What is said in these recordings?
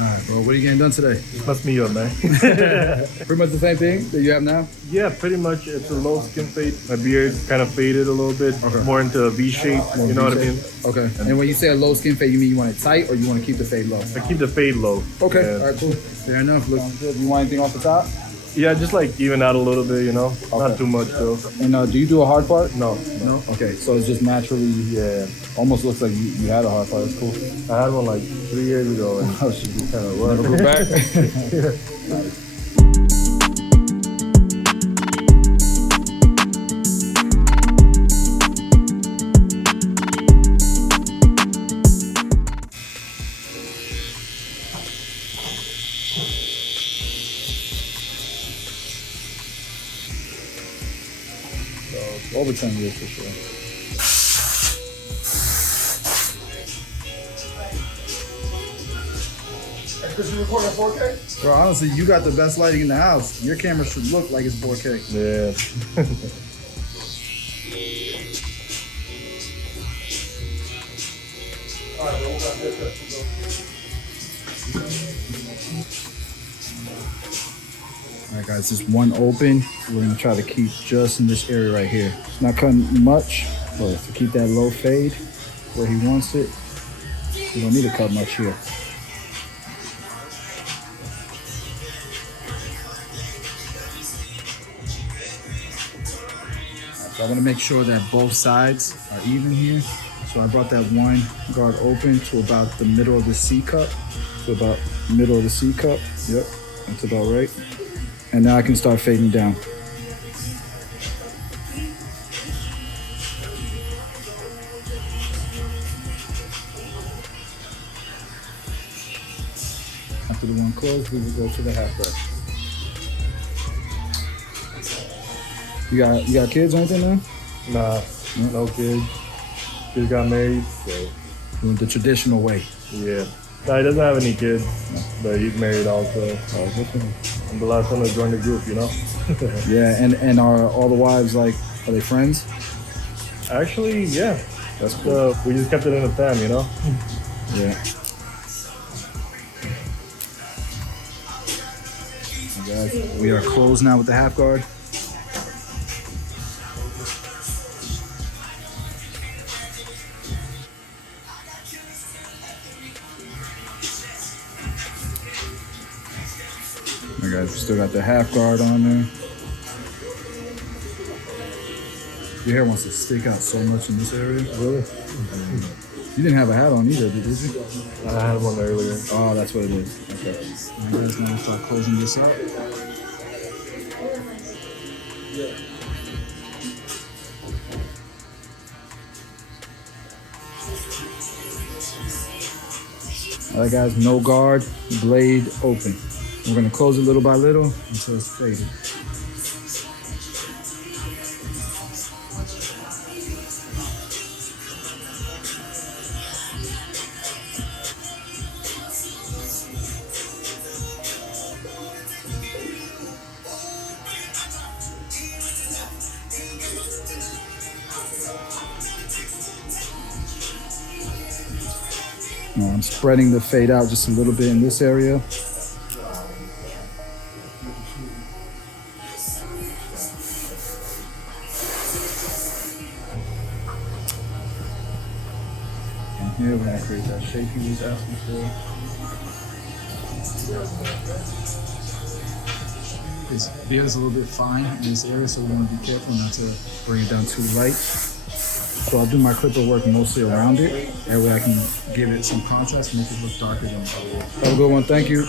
Alright, bro, what are you getting done today? Must me up, man. Pretty much the same thing that you have now? Yeah, pretty much. It's a low skin fade. My beard kind of faded a little bit. Okay. More into a V shape. You know what I mean? Okay. And when you say a low skin fade, you mean you want it tight or you want to keep the fade low? I keep the fade low. Okay. Yeah. Alright, cool. Fair enough. Look good. You want anything off the top? Yeah, just like even out a little bit, you know? Okay. Not too much though. And do you do a hard part? No. Okay, so it's just naturally, Yeah. almost looks like you had a hard part. That's cool. I had one like 3 years ago and Oh, shit. kind of Never rough. go back? Over 10 years for sure. Because you record at 4K? Bro, honestly, you got the best lighting in the house. Your camera should look like it's 4K. Yeah. Alright guys, this one open. We're gonna try to keep just in this area right here. Not cutting much, but to keep that low fade where he wants it, you don't need to cut much here. So I want to make sure that both sides are even here. So I brought that one guard open to about the middle of the C cup. To about middle of the C cup. Yep, that's about right. And now I can start fading down. After the one closed, we will go to the half guard. You got kids or anything now? Nah, no kids. Just got married, so Doing the traditional way. yeah. Nah, he doesn't have any kids, but he's married also. Oh, good for him. I'm the last one to join the group, you know? Yeah, and are all the wives like, are they friends? Actually, yeah. That's cool. We just kept it in the fam, you know? Yeah. Guys, we are closed now with the half guard. Alright guys, we still got the half guard on there. Your hair wants to stick out so much in this area. Really? You didn't have a hat on either, did you? I had one earlier. Oh, that's what it is. Okay. You guys now start closing this up. All right, guys, no guard, blade open. We're gonna close it little by little until it's faded. I'm spreading the fade out just a little bit in this area. And here we're gonna create that shape he was asking for. His beard is a little bit fine in this area, so we want to be careful not to bring it down too light. So I'll do my clipper work mostly around it. That way I can give it some contrast, make it look darker than it. Have a good one, thank you.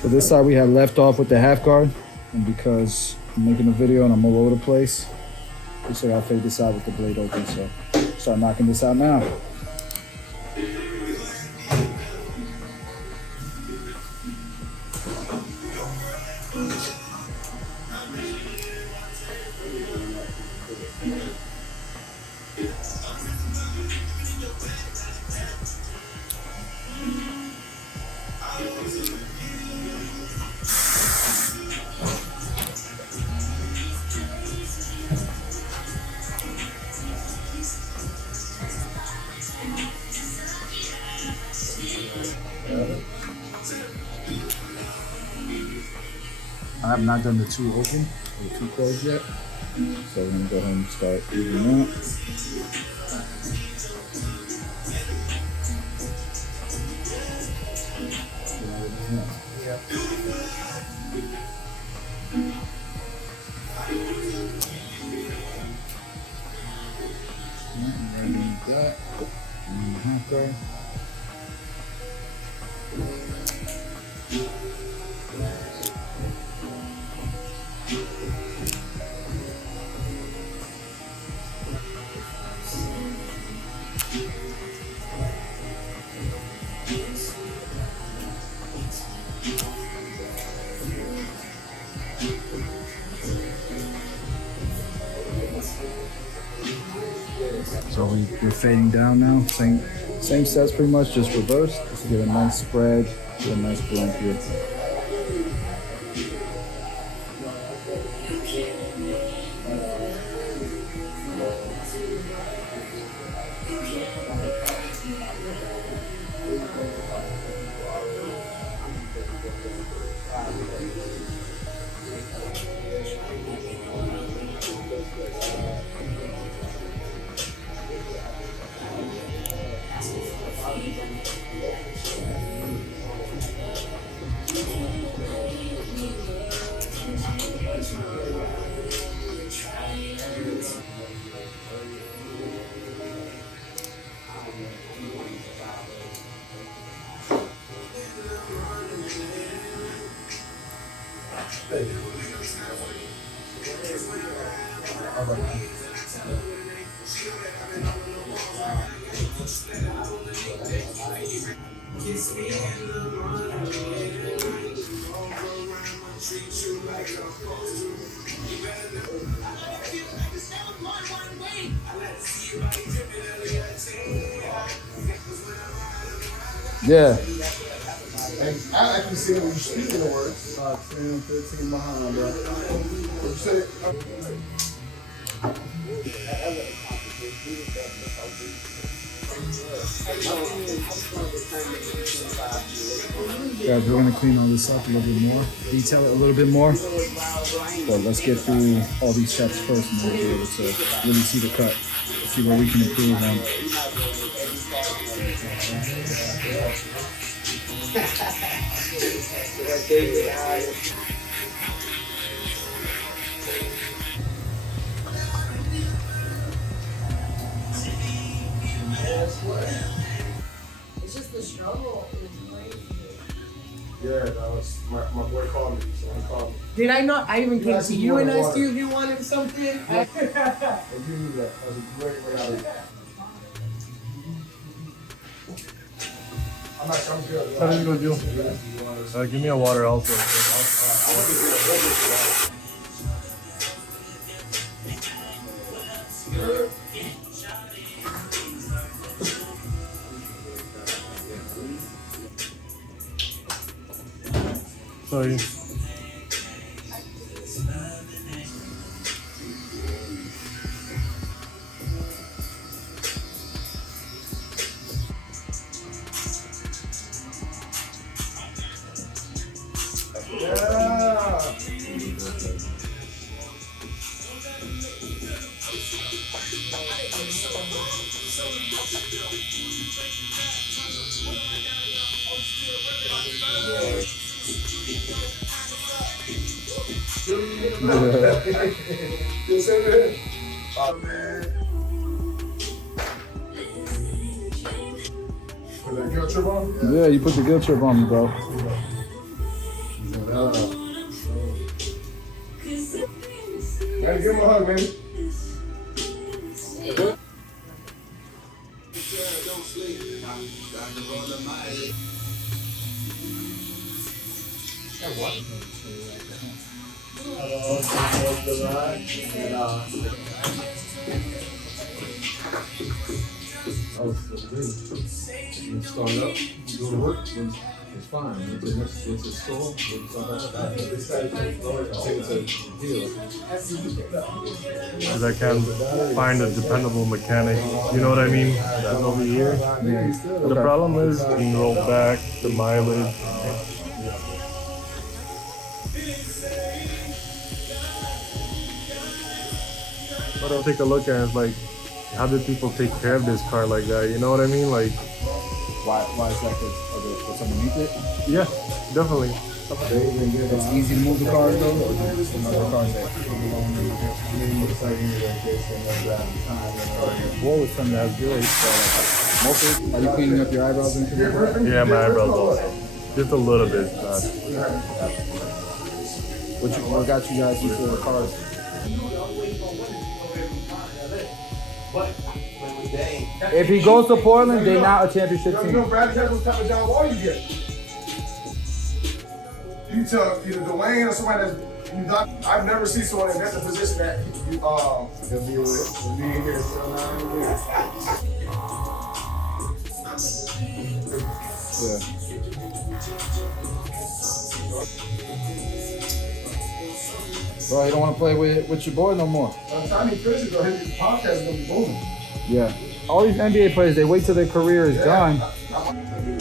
So this side we had left off with the half guard, and because I'm making a video and I'm all over the place, looks like I'll fade this out with the blade open, so start knocking this out now. I've not done the two open or the two closed yet. So we're gonna go ahead and start using that. Okay. So we're fading down now. Same sets pretty much, just reversed. Just to get a nice spread, get a nice blend here. Yeah. And I actually see when you're speaking the words. 13 behind, bro. What you say? Guys, we're gonna clean all this up a little bit more, detail it a little bit more. But let's get through all these steps first and then we'll be able to really see the cut, see where we can improve on. It's just the struggle. Yeah, that was my boy called me. So he called me. Did I not? I even came asked to if you you and wanted asked you water. if you wanted something. I do need that. That was a great way out of it. I'm good. How did you go, Jill? Give me a water also. Sorry. Yeah. You say that? Oh, man. Put that guilt trip on? Yeah, you put the guilt trip on me, bro. Gotta give him a hug, man. You start up, you go to work, it's fine. It's a store, it's a deal. Because I can't find a dependable mechanic. You know what I mean? That's over here. The problem is you can roll back the mileage. But I'll take a look at it, it's like, how did people take care of this car like that? You know what I mean? Like, Why is that? What's underneath it? yeah, definitely. It's easy to move the cars though, or there's other cars that. What was something that was good? Mostly, are you cleaning up your eyebrows and anything like that? Yeah, my eyebrows also. Just a little bit. What got you guys into the cars? If he goes to Portland, they're not a championship You know, team. Brad, that's what type of job all you get. You tell either Dwayne or somebody that's you not. I've never seen someone in that position that you he'll be with. He'll be here till 9 years. Yeah. Bro, you don't want to play with your boy no more. By the time he finishes, though, his podcast is gonna be booming. Yeah. All these NBA players, they wait till their career is done. I'm